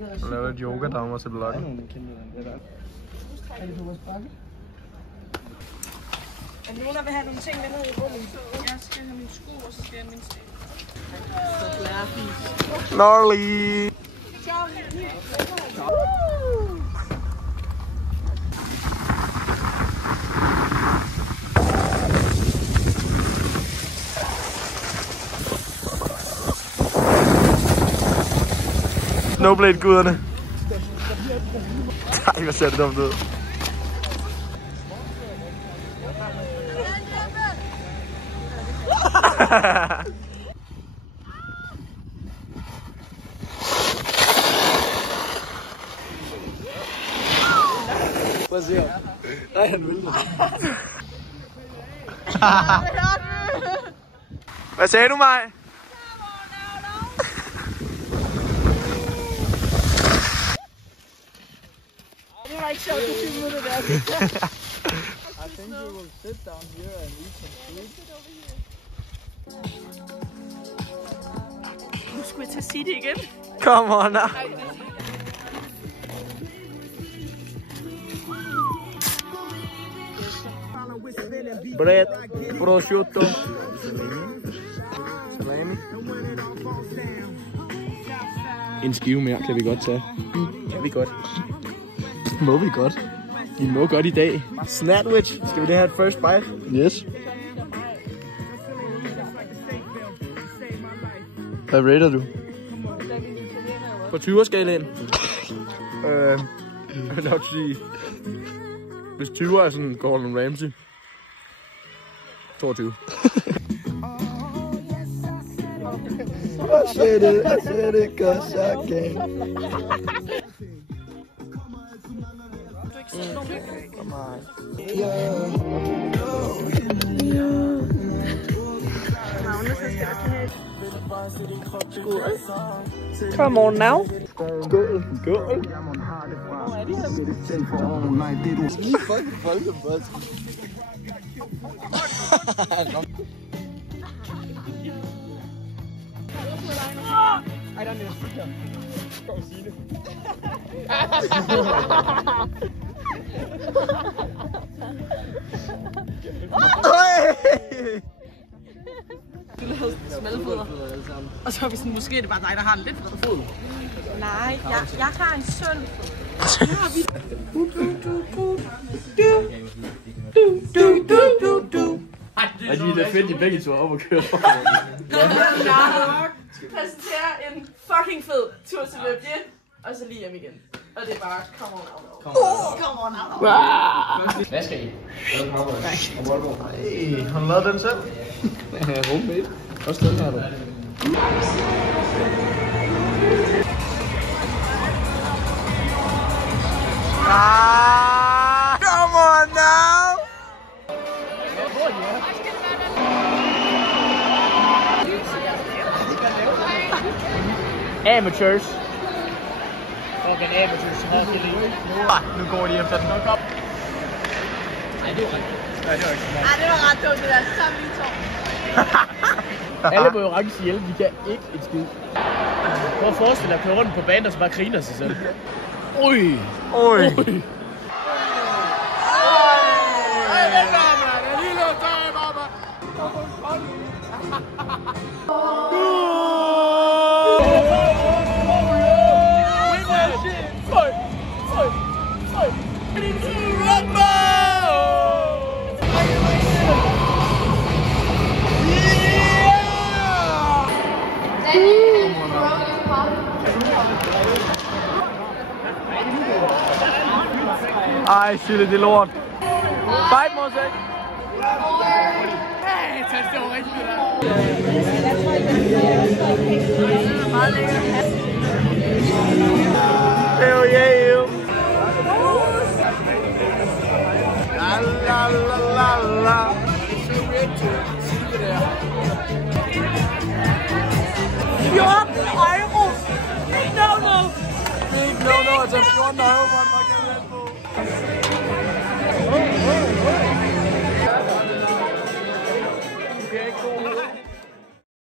Jeg laver lidt yoga-dammer til bloggen. Er der nogen, der vil have nogle ting med ned i rummet? Jeg skal have mine sko, og så skal jeg have min sten. Gnarly! Snowblade-guderne. Ej, hvad ser det dumt ud. Prøv at se her. Nej, han vil det. Hvad sagde du, Maj? Det var ikke sjovt, at filme det der. I think we will sit down here and eat some food. Nu skulle jeg til at sige det igen. Come on now. Bread, prosciutto. Salami. En skive mere kan vi godt tage. Kan vi godt. Må vi godt. Vi må godt i dag. Sandwich. Skal vi lige have et first bite? Yes. Hvad rater du? På 20'er-skalaen. Jeg vil nok sige... Hvis 20 er sådan Gordon Ramsay. 22. I said it, cause I can. Come on. Come on now. Skål. Skål. Lige fucking folkeboss. Ej, der er næste. Kom og sige det. Du lavede smalfødder. Og så er vi sådan, måske er det bare dig, der har en lidt bred fod. Nej, jeg har en sund fod. Ej, de er da fedt, de begge to er op og kører. Jeg præsenterer en fucking fed tur til Løbje, og så lige hjem igen. Og det er bare, come on out. Come on out. Hvad skal I? Hey, har du lavet den selv? Homemade. Også den her, du. Come on now! Amateurs. Fucking amateurs. Nu går de efter den. Ej, det var ret dumt det der. Så tager vi lige to. Alle må jo ranke sig ihjel, vi kan ikke et skid. Prøv at forestille dig at køre rundt på banen og så bare griner sig selv. Ui! Oj! Ej, Sille, det er lort. Fight, Mosek! Hey, tag det over rigtig der. Hell yeah, you! La la la la la. €14! No, altså €14 for en markant Red Bull. Du kan ikke gå ud.